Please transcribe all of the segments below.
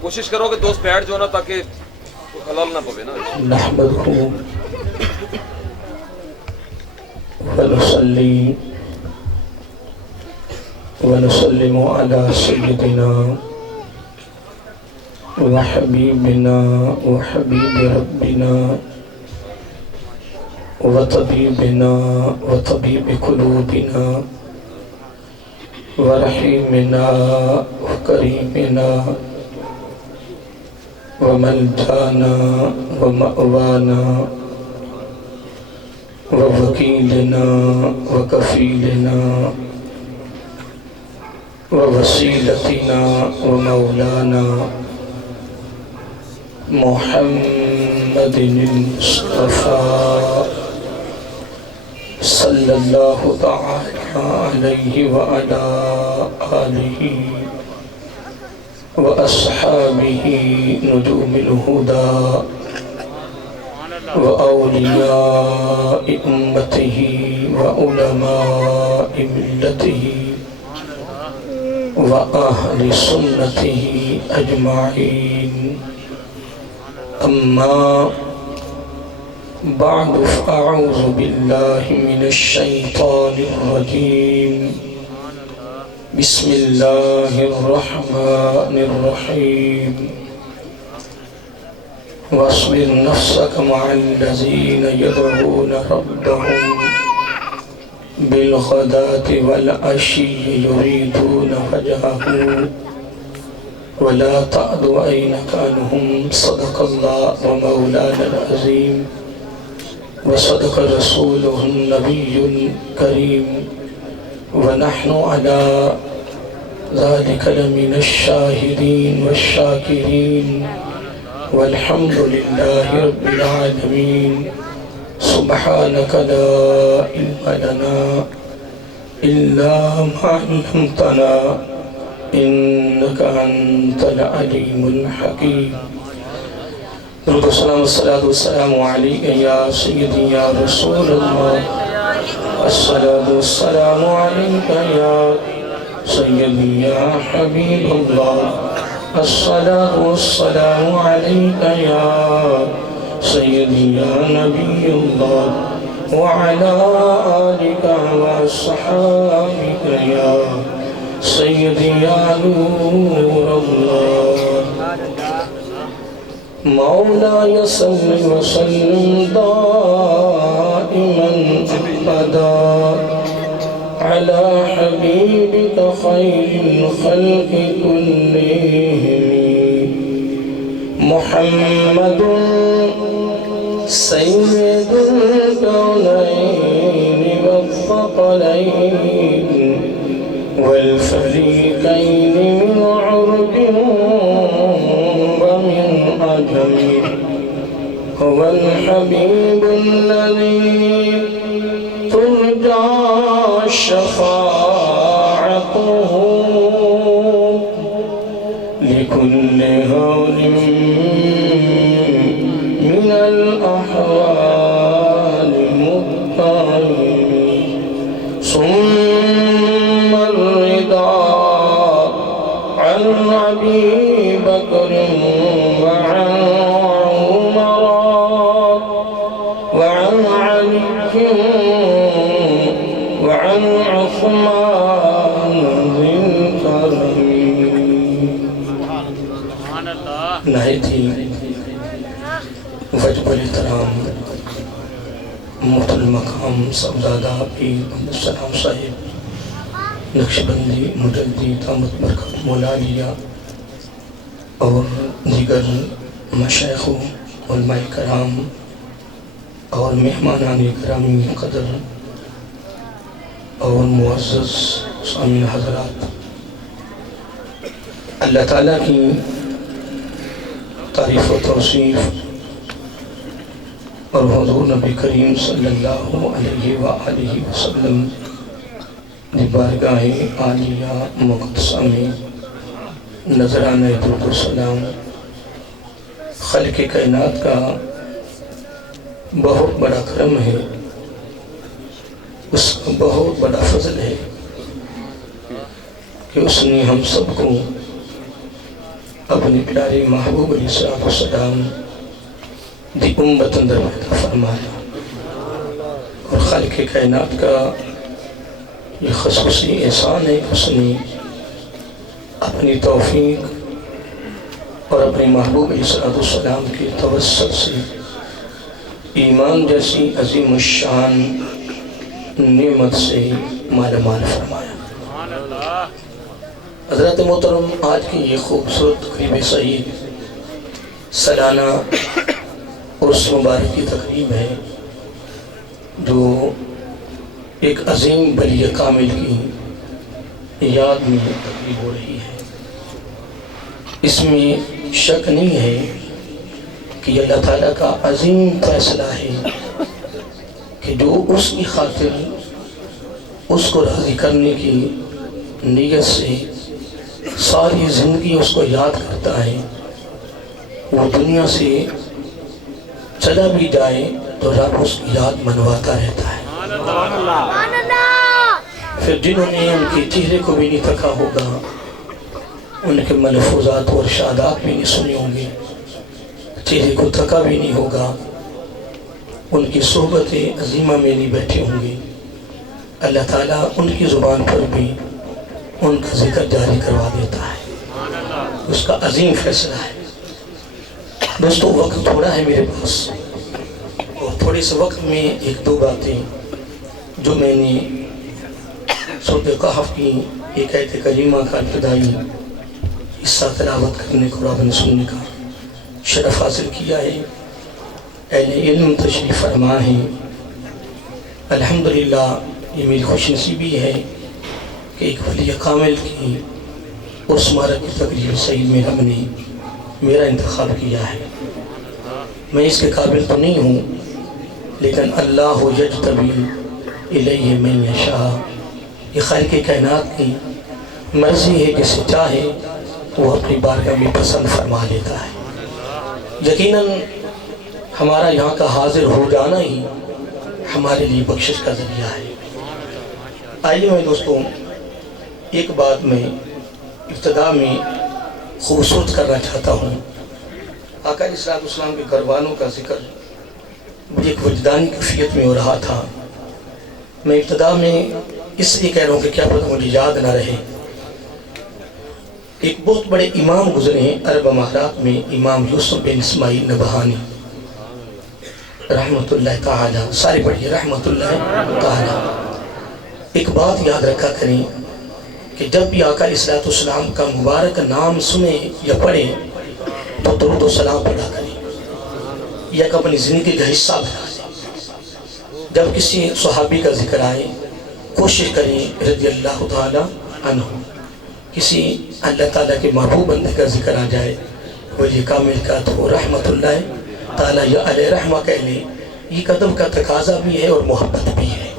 کوشش کرو کہ دوست بیٹھ جو نا تاکہ خلل نہ پوے نا. نحمدہ ونصلی ونسلم علی سیدنا وحبیبنا وحبیب ربنا وطبیبنا وطبیب قلوبنا ورحیمنا وکریمنا وملجانا ومأوانا ووکیلنا وکفیلنا ووسیلتنا ومولانا محمد المصطفى صلی اللہ تعالی علیہ وعلى آلہ وأصحابه نجوم الهدى وأولياء أمته وعلماء ملته وأهل سنته أجمعين أما بعد فأعوذ بالله من الشيطان الرجيم بسم الله الرحمن الرحيم واصبر نفسك مع الذين يدعون ربهم بالغداة والعشي يريدون وجهه ولا تعد عينك عنهم صدق الله ومولانا العظيم وصدق رسوله النبي الكريم ونحن على ذلك لمن الشاهدين والشاكرين والحمد لله رب العالمين سبحانك لا علم لنا إلا ما علمتنا إنك أنت العليم الحكيم. درود السلام والصلاة والسلام عليك يا سيدي يا رسول الله. الصلاة والسلام عليك يا سيدي يا حبيب الله. الصلاة والسلام عليك يا سيدي يا نبي الله وعلى آلك وصحابك يا سيدي يا نور الله. مولاي صل وسلم دائما أبدا على حبيبك خير الخلق كلهم محمد سيد الكونين والثقلين والفريقين من عرب ومن عجم هو الحبيب الذي ترجى شفاعته لكل هول من الأحوال مضطرب. ثم الرضا عن أبي بكر وعن عمر وعن علي وعن عثمان ذي الكرم. نهایت ہی وجب الاحترام محترم مقام صاحبزادہ پیر عبدالسلام صاحب نقشبندی مجدی دامت برکت مولا علیہ اور دیگر مشائخ علماء کرام اور مہمانان گرامی قدر اور معزز سامعین حضرات، اللہ تعالیٰ کی تعریف و توصیف اور حضور نبی کریم صلی اللہ علیہ وآلہ وسلم دی بارگاہ عالیہ مقدسہ میں نظرانہ درود و سلام خلق کائنات کا بہت بڑا کرم ہے، اس کا بہت بڑا فضل ہے کہ اس نے ہم سب کو اپنے پیارے محبوب علیہ السلام دی امت اندر پیدا فرمایا، اور خالق کائنات کا یہ خصوصی احسان ہے کہ اس نے اپنی توفیق اور اپنے محبوب علیہ السلام کے توسط سے ایمان جیسی عظیم الشان نعمت سے مالا مال فرمایا۔ حضرت محترم، آج کی یہ خوبصورت تقریب سعید سالانہ عرس مبارک کی تقریب ہے، جو ایک عظیم ولی کامل کی یاد میں تقریب ہو رہی ہے۔ اس میں شک نہیں ہے کہ اللہ تعالیٰ کا عظیم فیصلہ ہے کہ جو اس کی خاطر اس کو راضی کرنے کی نیت سے ساری زندگی اس کو یاد کرتا ہے، وہ دنیا سے چلا بھی جائے تو رب اس کی یاد منواتا رہتا ہے۔ پھر جنہوں نے ان کے چہرے کو بھی نہیں تکا ہوگا، ان کے ملفوظات اور ارشادات بھی نہیں سنے ہوں گے، چہرے کو تکا بھی نہیں ہوگا، ان کی صحبت عظیمہ میں نہیں بیٹھے ہوں گے، اللہ تعالیٰ ان کی زبان پر بھی ان کا ذکر جاری کروا دیتا ہے۔ اس کا عظیم فیصلہ ہے۔ دوستو، وقت تھوڑا ہے میرے پاس، اور تھوڑے سے وقت میں ایک دو باتیں جو میں نے سورۃ کہف کی ایک آیت کریمہ کا ابتدائی حصہ تلاوت کرنے کو اور سننے کا شرف حاصل کیا ہے، اہل علم تشریف فرما ہے۔ الحمدللہ یہ میری خوش نصیبی ہے کہ ایک ولی کامل کی عرس مبارک کی تقریب سعید میں رب نے میرا انتخاب کیا ہے۔ میں اس کے قابل تو نہیں ہوں، لیکن اللہ یجتبی الیہ من یشاء، یہ خالق کائنات کی مرضی ہے، جسے چاہے وہ اپنی بارگاہ میں پسند فرما لیتا ہے۔ یقیناً ہمارا یہاں کا حاضر ہو جانا ہی ہمارے لیے بخشش کا ذریعہ ہے۔ آئیے میں دوستوں ایک بات میں ابتدا میں خوبصورت کرنا چاہتا ہوں۔ آقا علیہ السلام کے گھر والوں کا ذکر مجھے ایک وجدانی کیفیت میں ہو رہا تھا۔ میں ابتدا میں اس لیے کہہ رہا ہوں کہ کیا پتہ مجھے یاد نہ رہے۔ ایک بہت بڑے امام گزرے ہیں عرب امارات میں، امام یوسف بن اسماعیل نبہانی رحمت اللہ تعالی، سارے پڑھیے رحمت اللہ تعالی۔ ایک بات یاد رکھا کریں کہ جب بھی آقا علیہ السلام کا مبارک نام سنیں یا پڑھیں تو درود و سلام پڑھا کریں، یا اپنی زندگی کا حصہ بنا دیں۔ جب کسی صحابی کا ذکر آئے کوشش کریں رضی اللہ تعالی عنہ، کسی اللہ تعالیٰ کے محبوب بندے کا ذکر آ جائے، ولی کامل کا تو رحمت اللہ تعالیٰ یا علیہ رحمہ کہہ لیں، یہ قدم کا تقاضا بھی ہے اور محبت بھی ہے۔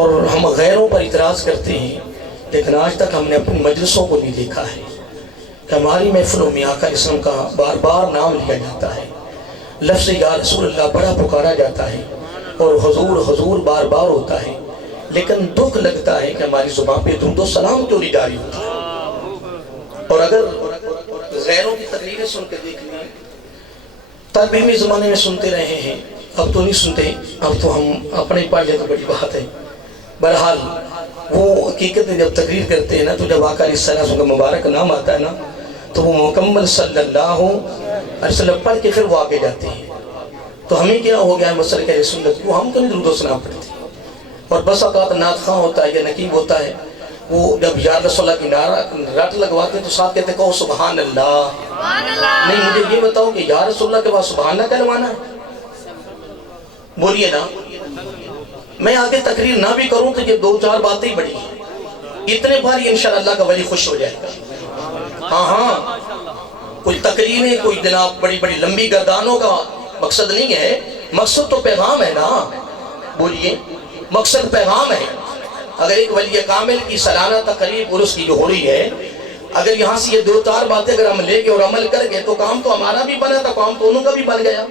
اور ہم غیروں پر اعتراض کرتے ہیں، لیکن آج تک ہم نے اپنی مجلسوں کو نہیں دیکھا ہے کہ ہماری محفلوں میں آقا علیہ السلام کا بار بار نام لیا جاتا ہے، لفظ یا رسول اللہ بڑا پکارا جاتا ہے، اور حضور حضور بار بار ہوتا ہے، لیکن دکھ لگتا ہے کہ ہماری زبان پہ درود و سلام کیوں نہیں جاری ہوتا ہے۔ اور اگر غیروں کی تقریریں سن کے دیکھ لیں، تربیمی زمانے میں سنتے رہے ہیں، اب تو نہیں سنتے، اب تو ہم اپنے پاس جائے تو بڑی بات ہے۔ بہرحال وہ حقیقت میں جب تقریر کرتے ہیں نا، تو جب آقا علیہ السلام کا مبارک نام آتا ہے نا، تو وہ مکمل صلی اللہ علیہ وسلم پڑھ کے پھر وہ آگے جاتے ہیں۔ تو ہمیں کیا ہو گیا ہے مسلک اہل سنت، وہ ہم تو نہیں درود و سلام پڑھتے، اور بس اوقات نعت خواں ہوتا ہے یا نقیب ہوتا ہے، وہ جب یا رسول اللہ کی رٹ لگواتے ہیں تو ساتھ کہتے ہیں کہو سبحان اللہ۔ نہیں، مجھے یہ بتاؤ کہ یا رسول اللہ کے بعد سبحان اللہ کہلوانا ہے؟ بولیے نا۔ میں آگے تقریر نہ بھی کروں تو یہ دو چار باتیں ہی بڑی ہیں، اتنے بار یہ انشاءاللہ کا ولی خوش ہو جائے گا۔ ہاں کوئی تقریریں، کوئی جناب بڑی بڑی لمبی گردانوں کا مقصد نہیں ہے، مقصد تو پیغام ہے نا۔ بولیے، مقصد پیغام ہے۔ اگر ایک ولی کامل کی سالانہ تقریب عرس کی جو ہو رہی ہے، اگر یہاں سے یہ دو چار باتیں اگر ہم لے گئے اور عمل کر گئے تو کام تو ہمارا بھی بنا تھا، کام تو انہوں کا بھی بن گیا،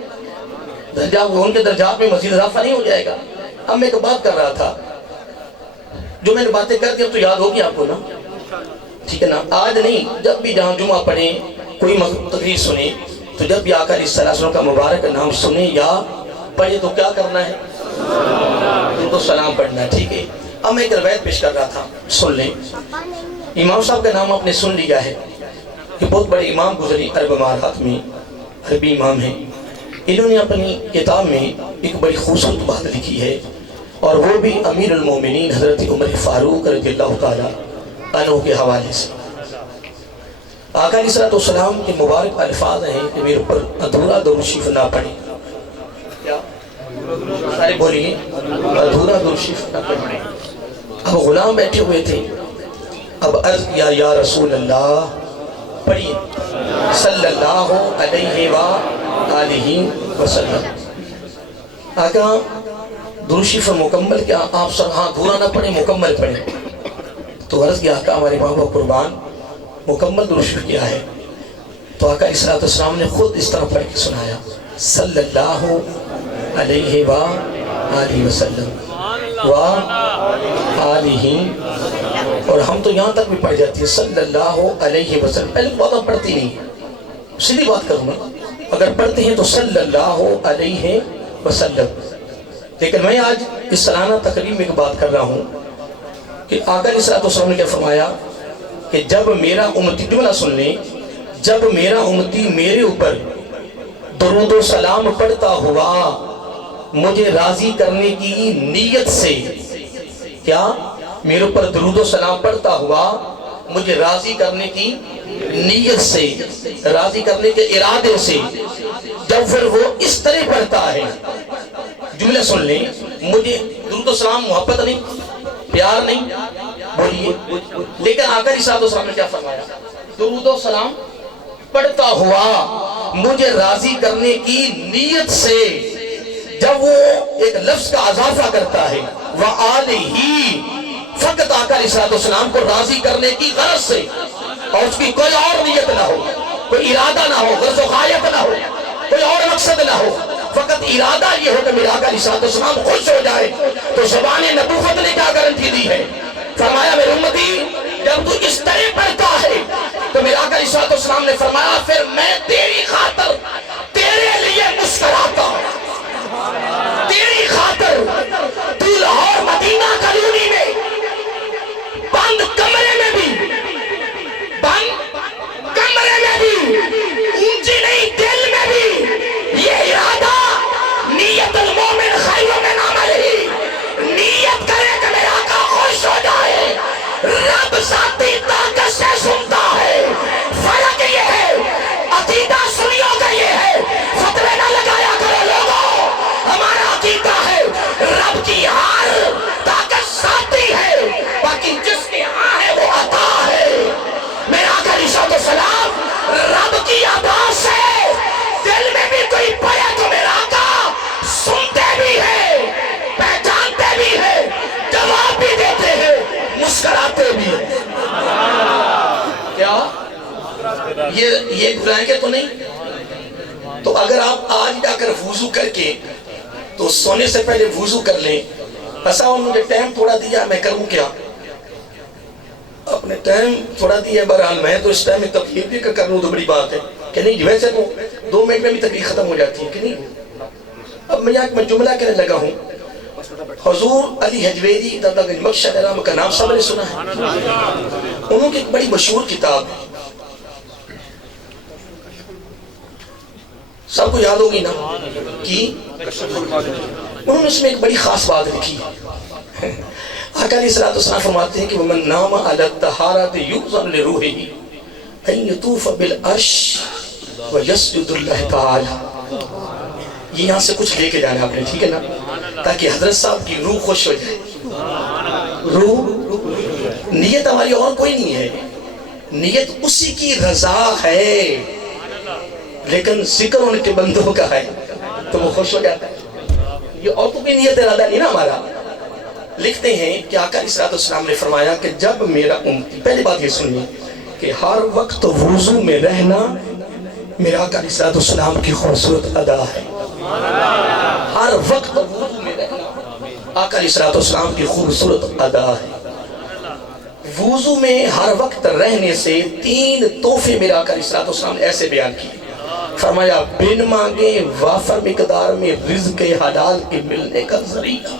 ان کے درجات میں مزید اضافہ نہیں ہو جائے گا۔ اب میں ایک بات کر رہا تھا، جو میں نے باتیں کر دی اب تو یاد ہوگی آپ کو نا، ٹھیک ہے نا؟ آج نہیں، جب بھی جہاں جمعہ پڑھیں کوئی تقریر سنی تو جب بھی آقا علیہ السلام کا مبارک نام سنے یا پڑھے تو کیا کرنا ہے؟ درود و سلام پڑھنا ہے. ٹھیک ہے. اب میں ایک روایت پیش کر رہا تھا, سن لیں. امام صاحب کا نام آپ نے سن لیا ہے. یہ بہت بڑے امام گزری عرب امارات میں, عربی امام ہیں. انہوں نے اپنی کتاب میں ایک بڑی خوبصورت بات لکھی ہے, اور وہ بھی امیر المومنین حضرت عمر فاروق رضی اللہ تعالیٰ عنہ کے حوالے سے. آقا علیہ السلام کے مبارک الفاظ ہیں کہ میرے اوپر ادھورا درود شریف نہ پڑھیں. کیا سارے بولیے, ادھورا درود شریف نہ پڑھیں. اب غلام بیٹھے ہوئے تھے, اب عرض کیا یا رسول اللہ, پڑھیے صلی اللہ علیہ وآلہ وسلم. آقا درود شریف مکمل کیا آپ سب ہاں دھورا نہ پڑھیں, مکمل پڑھیں. تو عرض کیا آقا ہمارے ماں باپ قربان, مکمل درود شریف کیا ہے؟ تو آقا علیہ السلام نے خود اس طرح پڑھ کے سنایا, صلی اللہ علیہ وآلہ وسلم وآلہ. اور ہم تو یہاں تک بھی پڑھ جاتی ہے صلی اللہ علیہ وسلم. پہلے بات ہم پڑھتی نہیں, سیدھی بات کروں نا, اگر پڑھتے ہیں تو صلی اللہ علیہ وسلم. لیکن میں آج اس سالانہ تقریب میں ایک بات کر رہا ہوں کہ آقا علیہ السلام نے کیا فرمایا کہ جب میرا امتی, جملہ سن لیں, جب میرا امتی میرے اوپر درود و سلام پڑھتا ہوا مجھے راضی کرنے کی نیت سے, کیا میرے اوپر درود و سلام پڑھتا ہوا مجھے راضی کرنے کی نیت سے, راضی کرنے کے ارادے سے, جب پھر وہ اس طرح پڑھتا ہے, جملہ سن لیں, مجھے درود و سلام محبت نہیں, پیار نہیں, بولیے, لیکن آقا علیہ السلام نے کیا فرمایا, درود و سلام پڑھتا ہوا مجھے راضی کرنے کی نیت سے, جب وہ ایک لفظ کا اضافہ کرتا ہے وآلہ, فقط آقا علیہ السلام کو راضی کرنے کی غرض سے, اور اس کی کوئی اور نیت نہ ہو, کوئی ارادہ نہ ہو, غرض و غایت نہ ہو, کوئی اور مقصد نہ ہو, فقط ارادہ یہ ہو کہ میرا آقا علیہ السلام خوش ہو جائے, تو زبان نبوت نے کیا گارنٹی دی ہے, فرمایا میرے امتی جب تو اس طرح پڑھتا ہے تو میرا آقا علیہ السلام نے فرمایا پھر میں تیری خاطر تیرے لیے مسکراتا ہوں, تیری خاطر تو لاہور مدینہ کالونی میں بند کمرے میں بھی, بند کمرے میں بھی, اونچی نہیں دل میں بھی یہ ارادہ, نیت المومن خیر من عملہ, نیت کرے کہ میرا آقا خوش ہو جائے. رب ذاتی طاقت سے سنتا ہے. فرق یہ ہے, عقیدہ سنیوں کا یہ ہے, فتوے نہ لگایا کرو لوگوں, ہمارا عقیدہ ہے رب کی ہر طاقت ذاتی ہے, باقی جس کے ہاں ہے وہ عطا ہے. میرا آقا علیہ السلام رب کی عطا سے دل میں بھی کوئی پڑے تو میرا آقا سنتے بھی ہے, پہچانتے بھی ہے, جواب بھی دیتے ہیں, مسکراتے بھی ہیں. کیا یہ بلائیں گے تو نہیں؟ تو اگر آپ آج جا کر وضو کر کے تو سونے سے پہلے وضو کر لیں, ایسا مجھے ٹائم تھوڑا دیا, میں کروں کیا, اپنے ٹائم تھوڑا دیا, بہرحال میں تو اس ٹائم میں تقریر بھی کر لوں تو بڑی بات ہے کہ نہیں, ویسے تو 2 منٹ میں بھی تقریر ختم ہو جاتی ہے کہ نہیں. اب میں یہاں جملہ کہنے لگا ہوں, حضور علی حجویری بخش علامہ کا نام سب نے سنا ہے, انہوں کی ایک بڑی مشہور کتاب ہے, سب کو یاد ہوگی نا, کی انہوں نے اس میں ایک بڑی خاص بات لکھی ہے. آقا علیہ السلام فرماتے ہیں کہ وَمَن نَامَ عَلَى الطَّهَارَةِ يُؤْذَنُ لِرُوحِهِ أَن يَطُوفَ بِالْعَرْشِ وَيَسْجُدُ اللَّهِ تَعَالَى. یہ یہاں سے کچھ لے کے جانا آپ نے, ٹھیک ہے نا, تاکہ حضرت صاحب کی روح خوش ہو جائے. روح, نیت ہماری اور کوئی نہیں ہے, نیت اسی کی رضا ہے, لیکن ذکر ان کے بندوں کا ہے تو وہ خوش ہو جاتا ہے. یہ اور تو کوئی نیت ارادہ نہیں نا ہمارا. لکھتے ہیں کہ آقا علیہ السلام نے فرمایا کہ جب میرا امتی, پہلی بات یہ سنیے کہ ہر وقت وضو میں رہنا میرا آقا علیہ السلام کی خوبصورت ادا ہے. ہر وقت وضو میں رہنا آقا علیہ السلام کی خوبصورت ادا ہے. وضو میں ہر وقت رہنے سے 3 تحفے میرے آقا علیہ السلام نے ایسے بیان کیے. فرمایا بن مانگے وافر مقدار میں رزق حلال کے ملنے کا ذریعہ.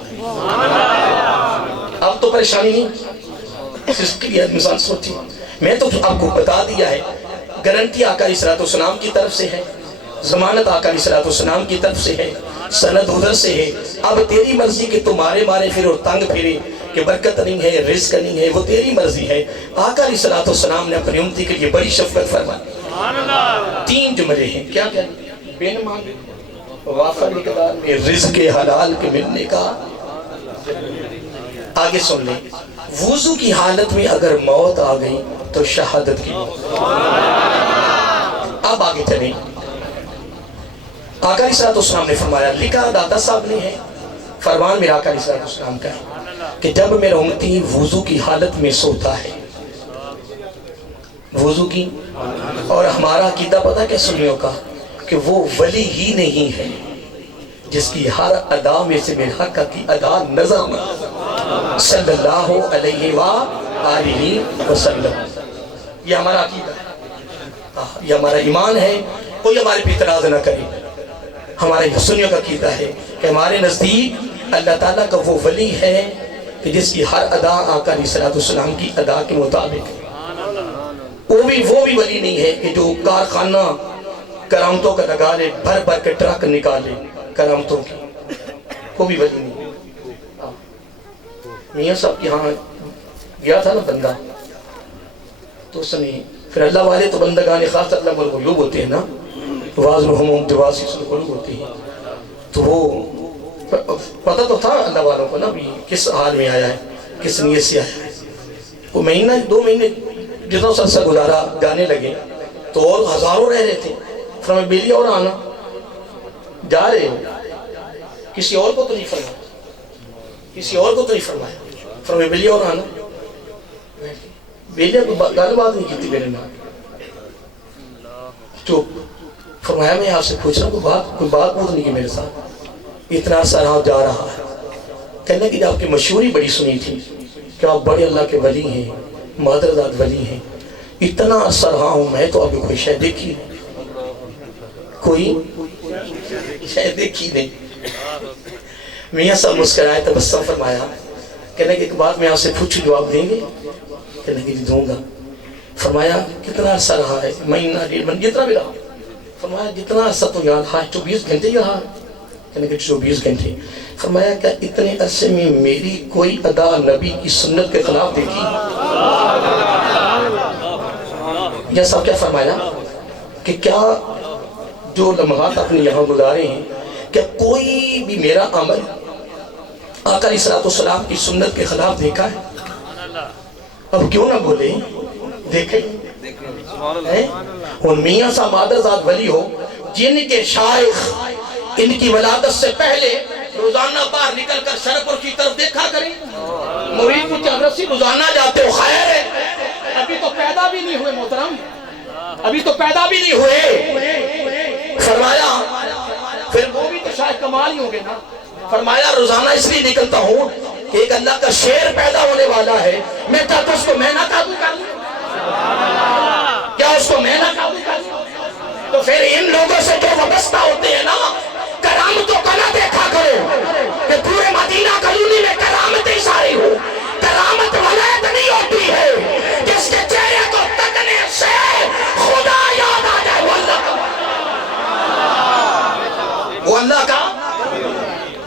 اب تو پریشانی نہیں، اس کے لیے انسان سوچی. میں تو آپ کو بتا دیا ہے، گارنٹی آقا علیہ السلام کی طرف سے ہے، ضمانت آقا علیہ السلام کی طرف سے ہے، سند ادھر سے ہے. اب تیری مرضی کہ تمہارے مارے پھر اور تنگ پھرے کہ برکت نہیں ہے، رزق نہیں ہے، وہ تیری مرضی ہے. آقا علیہ السلام نے اپنی امتی کے لیے بڑی شفقت فرمائی. 3 جملے ہیں. کیا بن مانگے وافر مقدار میں رزق حلال کے ملنے کا. آگے سن لیں، وضو کی حالت میں اگر موت آ گئی تو شہادت کی موت. اب آگے چلیں. آقا علیہ السلام نے فرمایا، لکھا داتا صاحب نے ہے، فرمان میرا آقا علیہ السلام کا ہے کہ جب میرا امتی وضو کی حالت میں سوتا ہے، وضو کی، اور ہمارا عقیدہ پتہ کیا سنیوں کا، کہ وہ ولی ہی نہیں ہے جس کی ہر ادا میں سے میرے حق کی ادا نظر نہ صلی اللہ علیہ وآلہ وسلم. یہ ہمارا عقیدہ ہے، یہ ہمارا ایمان ہے. کوئی ہمارے پہ اعتراض نہ کرے. ہمارے سنیوں کا عقیدہ ہے کہ ہمارے نزدیک اللہ تعالیٰ کا وہ ولی ہے کہ جس کی ہر ادا آقا علیہ السلام کی ادا کے مطابق. وہ بھی ولی نہیں ہے کہ جو کارخانہ کرامتوں کا لگا لے، بھر بھر کے ٹرک نکالے کرامتوں کی. وہ بھی ولی نہیں ہے. میاں صاحب کے ہاں گیا تھا نا بندہ، تو اس نے پھر اللہ والے تو بندگان خاص اللہ الغیوب ہوتے ہیں نا، واضحہم دواسی القلوب ہوتی ہیں. تو وہ پتہ تو تھا اللہ والوں کو نا بھی کس حال میں آیا ہے، کس نیت سے آیا ہے. وہ مہینہ 2 مہینے جتنا سلسلہ گزارا، جانے لگے تو اور ہزاروں رہ رہے تھے. فرمایا بیلی اور آنا، جا رہے ہو، کسی اور کو تو نہیں فرمایا، کسی اور کو تو نہیں فرمایا. فرمایا بیلی اور آنا. بیلی کو گل بات نہیں کی تھی میرے نام. چپ. فرمایا میں آپ سے پوچھ رہا ہوں کوئی بات بوت نہیں کی میرے ساتھ، اتنا عرصہ رہا جا رہا ہے. کہنے کہ آپ کی مشہوری بڑی سنی تھی کہ آپ بڑے اللہ کے ولی ہیں، مادرزاد ولی ہیں. اتنا عرصہ رہا ہوں میں تو ابھی کوئی شے دیکھی نہیں، کوئی شے دیکھی نہیں. میاں صاحب مسکرائے، تبسم فرمایا. کہنے کہ ایک بات میں آپ سے پوچھوں، جواب دیں گے؟ کہنے کہ دوں گا. فرمایا کتنا عرصہ رہا ہے؟ مہینہ 1.5 مہینہ، جتنا بھی رہا. فرمایا جتنا عرصہ تو یاد ہے 24 گھنٹے ہی رہا. کہنے کہ 24 گھنٹے. فرمایا کیا اتنے عرصے میں میری کوئی ادا نبی کی سنت کے خلاف دیکھی؟ یہ سب کیا فرمایا کہ کیا جو لمحات اپنے یہاں گزارے ہیں، کہ کوئی بھی میرا عمل آقا علیہ السلام کی سنت کے خلاف دیکھا ہے؟ اب کیوں نہ بولے، دیکھیں. ان میاں صاحب مادرزاد ولی ہو جن کے شائخ ان کی ولادت سے پہلے روزانہ باہر نکل کر شرپور کی طرف دیکھا کریں. مرید کی حضرت سے روزانہ جاتے ہو، خیر ہے. ابھی تو پیدا بھی نہیں ہوئے محترم، ابھی تو پیدا بھی نہیں ہوئے. فرمایا پھر وہ بھی تو شاید کمال ہی ہوں گے نا. فرمایا روزانہ اس لیے نکلتا ہوں کہ ایک اللہ کا شیر پیدا ہونے والا ہے، میں چاہتا اس کو میں نہ قابو کر لوں. کیا اس کو میں نہ قابو کر لوں؟ تو پھر ان لوگوں سے جو وابستہ ہوتے ہیں نا، کرامتوں کا نہ دیکھا کرو کہ پورے مدینہ کالونی میں کرامتیں ساری ہو. کرامت ولایت نہیں ہوتی ہے جس کے چہرے کو تکنے سے خدا یاد آ جائے. وہ اللہ کا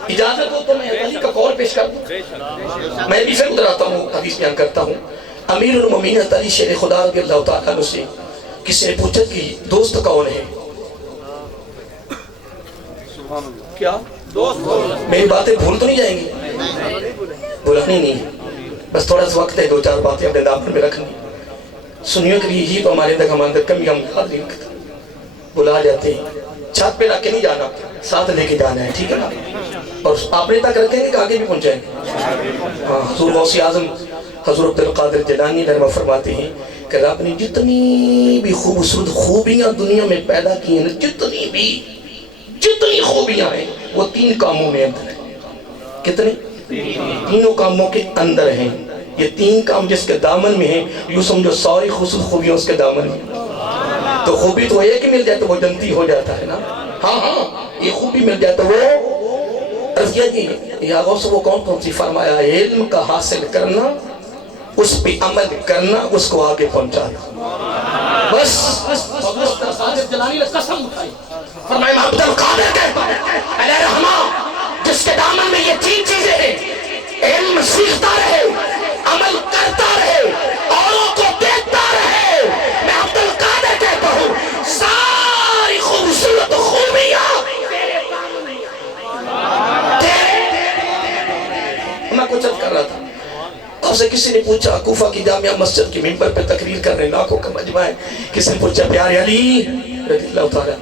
اجازت ہو تو میں علی کا قول پیش کر دوں. میں بھی پھر ادھر آتا ہوں، حدیث بیان کرتا ہوں. امیر المومنین علی شیر خدا رضی اللہ تعالیٰ عنہ سے کسی نے پوچھا کہ دوست کون ہے؟ کیا دوست؟ میری باتیں بھول تو نہیں جائیں گی؟ بھولانی نہیں، بس تھوڑا سا وقت ہے 2-4 باتیں اپنے دامن میں رکھنی. سنیوں کے لیے ہی تو ہمارے تک ہمارے کمی ہم یاد نہیں رکھتے، بلا جاتے ہیں. چھت پہ رکھ کے نہیں جانا، ساتھ لے کے جانا ہے، ٹھیک ہے نا؟ اور اپنے تک رکھیں گے کہ آگے بھی پہنچائیں گے. حضور غوث اعظم حضور عبدالقادر جیلانی رحمہ فرماتے ہیں کہ رب نے جتنی بھی خوبصورت خوبیاں دنیا میں پیدا کی ہیں، جتنی خوبیاں ہیں وہ 3 کاموں میں اندر ہیں. کتنے؟ 3 کاموں کے اندر ہیں. یہ 3 کام جس کے دامن میں ہیں، یوں سمجھو ساری خصوص خوبیاں اس کے دامن میں. تو خوبی تو ایک مل جائے تو وہ جنتی ہو جاتا ہے نا. ہاں یہ خوبی مل جائے تو وہ عرض کیا جی یا غوث وہ کون سی؟ فرمایا علم کا حاصل کرنا، اس پہ عمل کرنا، اس کو آگے پہنچانا. بس صادق جلانی نے قسم اٹھائی، فرمایا عبد القادر علیہ رحمہ جس کے دامن میں یہ 3 چیزیں ہیں، علم سیکھتا رہے، عمل کرتا رہے، اوروں کو دیکھتا رہے، میں عبد القادر کہتا ہوں ساری خوبصورت خوبیاں میں کچھ کر رہا تھا. آپ سے کسی نے پوچھا، کوفہ کی جامعہ مسجد کی ممبر پہ تقریر کر رہے لاکھوں کا مجمع ہے، کسی نے پوچھا پیارے علی رضی اللہ تعالیٰ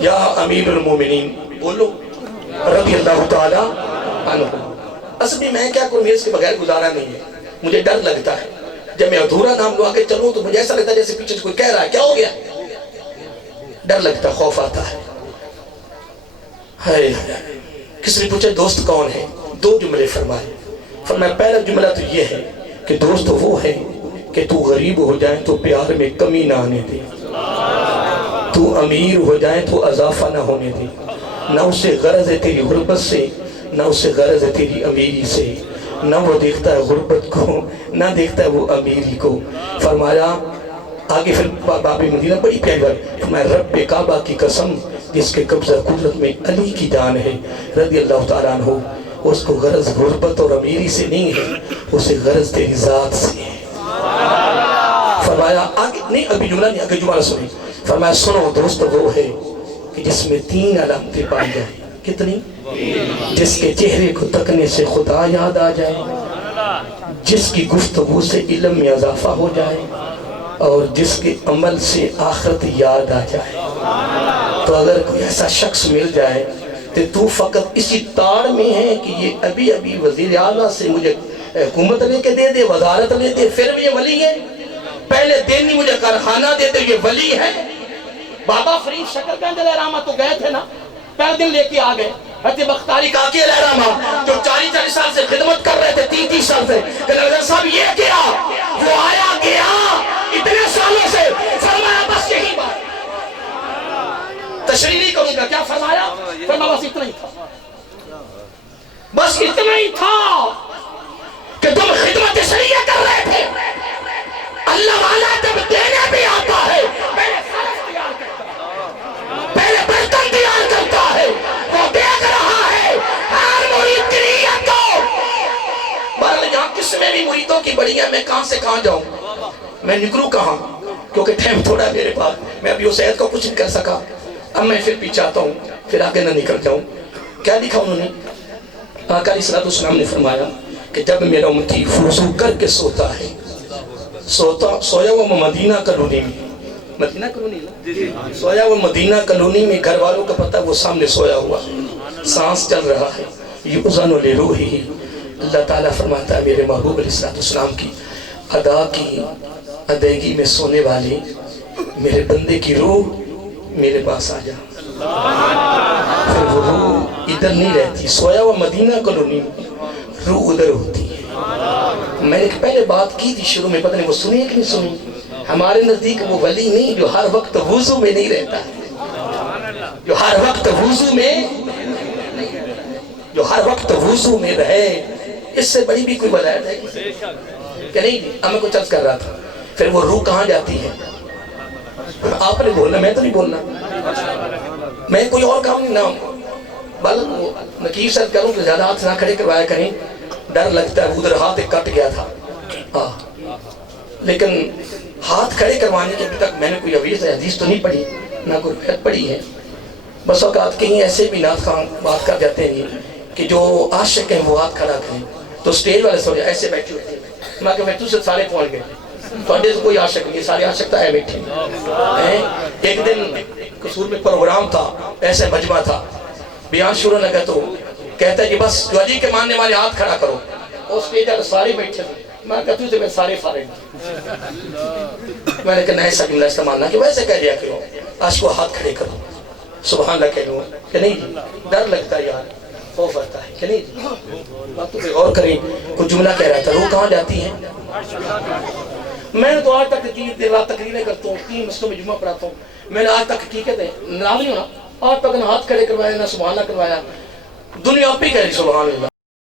یا امیر المومنین، بولو رضی اللہ تعالیٰ عنہ. اصل میں کیا کروں، اس کے بغیر گزارا نہیں ہے. مجھے ڈر لگتا ہے جب میں ادھورا نام لو آگے چلوں تو مجھے ایسا لگتا ہے جیسے پیچھے سے کوئی کہہ رہا ہے کیا ہو گیا. ڈر لگتا ہے، خوف آتا ہے. کسی نے پوچھا دوست کون ہے؟ 2 جملے فرمائے. فرمایا پہلا جملہ تو یہ ہے کہ دوست وہ ہے کہ تو غریب ہو جائے تو پیار میں کمی نہ آنے دے، تو امیر ہو جائے تو اضافہ نہ ہونے دے. نہ اسے غرض ہے تیری غربت سے، نہ اسے غرض ہے تیری امیری سے، نہ وہ دیکھتا ہے غربت کو، نہ دیکھتا ہے وہ امیری کو. فرمایا آگے پھر باب مدینہ بڑی پیاری بات، فرمایا رب کعبہ کی قسم جس کے قبضہ قدرت میں علی کی جان ہے رضی اللہ تعالیٰ عنہ، اس کو غرض غربت اور امیری سے نہیں ہے، اسے غرض تیری ذات سے ہے. فرمایا آگے نہیں، ابھی جملہ نہیں، آگے جملہ سنیں. فرمایا سنو دوست وہ ہے کہ جس میں 3 علامتیں پائی جائیں. کتنی؟ جس کے چہرے کو تکنے سے خدا یاد آ جائے، جس کی گفتگو سے علم میں اضافہ ہو جائے، اور جس کے عمل سے آخرت یاد آ جائے. تو اگر کوئی ایسا شخص مل جائے تو فقط اسی تاڑ میں ہے کہ یہ ابھی وزیر اعلیٰ سے مجھے حکومت لے کے دے دے، وزارت لے دے، پھر بھی یہ ولی ہے. پہلے دن نہیں مجھے کارخانہ دے دے، یہ ولی ہے. بابا فرید شکرگنج علیہ رحمہ تو گئے تھے نا، پہلے دن لے کے آ گئے. حضرت بختاری کاکی علیہ رحمہ جو 40 سال سے خدمت کر رہے تھے، 30 سال سے، کہ حضرت صاحب یہ کیا؟ وہ آیا گیا اتنے سالوں سے. فرمایا بس یہی بات، تشریح نہیں کروں گا. کیا فرمایا؟ فرمایا بس اتنا ہی تھا، بس اتنا ہی تھا کہ تم خدمت شریعہ کر رہے تھے. اللہ والا جب دینے بھی آتا ہے پہلے صرف تیار کرتا ہے، پہلے برتن تیار کرتا ہے. وہ دیکھ رہا ہے ہر مرید کی نیت کو. بہرحال یہاں کس میں بھی مریدوں کی بڑی ہے، میں کہاں سے کہاں جاؤں، میں نکلوں کہاں، کیونکہ ٹائم تھوڑا ہے میرے پاس. میں ابھی اس عید کو کچھ نہیں کر سکا، اب میں پھر پیچھے آتا ہوں، پھر آگے نہ نکل جاؤں. کیا لکھا انہوں نے؟ آقا علیہ السلام نے فرمایا کہ جب میرا امتی وضو کر کے سوتا ہے، سویا وہ مدینہ کالونی میں، مدینہ کالونی سویا وہ مدینہ کالونی میں، گھر والوں کا پتہ وہ سامنے سویا ہوا، سانس چل رہا ہے. یؤذن لروحہ، اللہ تعالیٰ فرماتا ہے میرے محبوب علیہ السلام کی ادا کی ادائیگی میں سونے والے میرے بندے کی روح میرے پاس آ جا. پھر وہ روح ادھر نہیں رہتی، سویا ہوا مدینہ کالونی میں، روح ادھر ہوتی ہے. میں نے پہلے بات کی تھی شروع میں، پتہ نہیں وہ سنی کہ نہیں سنی. ہمارے نزدیک وہ ولی نہیں جو ہر وقت وضو میں نہیں رہتا ہے، جو ہر وقت وضو میں، جو ہر وقت وضو میں رہے. اس سے بڑی بھی کوئی ولایت ہے کہ نہیں؟ اب میں کچھ عرض کر رہا تھا. پھر وہ روح کہاں جاتی ہے؟ آپ نے بولنا، میں تو نہیں بولنا، میں کوئی اور کام نہیں نہ بلکہ نکیر سے کروں کہ زیادہ ہاتھ نہ کھڑے کروایا کریں، ڈر لگتا ہے. ادھر ہاتھ ایک کٹ گیا تھا، لیکن ہاتھ کھڑے کروانے کے ابھی تک میں نے کوئی حدیث تو نہیں پڑھی، نہ کوئی روایت پڑھی ہے. بس اوقات کہیں ایسے بھی نعت خان بات کر جاتے ہیں کہ جو عاشق ہیں وہ ہاتھ کھڑا کریں، تو سٹیج والے سو ایسے بیٹھے ہوتے ہیں. میں کہ تو سے سارے پہنچ گئے، تو کوئی عاشق نہیں، سارے عاشق ہے بیٹھے. ایک دن قصور میں پروگرام تھا، ایسے مجمع تھا، بیان شروع لگا تو کہتا ہے کہ بس جو علی کے ماننے والے ہاتھ کھڑا کرو. اور سٹیج والے سارے بیٹھے تھے. میں کہتا ہوں میں سارے فارغ. میں نے کہا نہیں ایسا جملہ استعمال نہ کہ ویسے کہہ دیا کرو، عاشق کو ہاتھ کھڑے کرو، سبحان اللہ کہہ لوں کہ نہیں. ڈر لگتا ہے یار، خوف آتا ہے کہ نہیں جی؟ باتوں پہ غور کریں. کوئی جملہ کہہ رہا تھا، روح کہاں جاتی ہے؟ میں نے تو آج تک دیر رات تقریریں کرتا ہوں، 3 مسجدوں میں جمعہ پڑھاتا ہوں. میں نے آج تک حقیقت ہے ناراض نہیں ہونا، آج تک نہ ہاتھ کھڑے کروایا نہ سبحان اللہ کروایا. دنیا پہ کہہ رہی سبحان اللہ.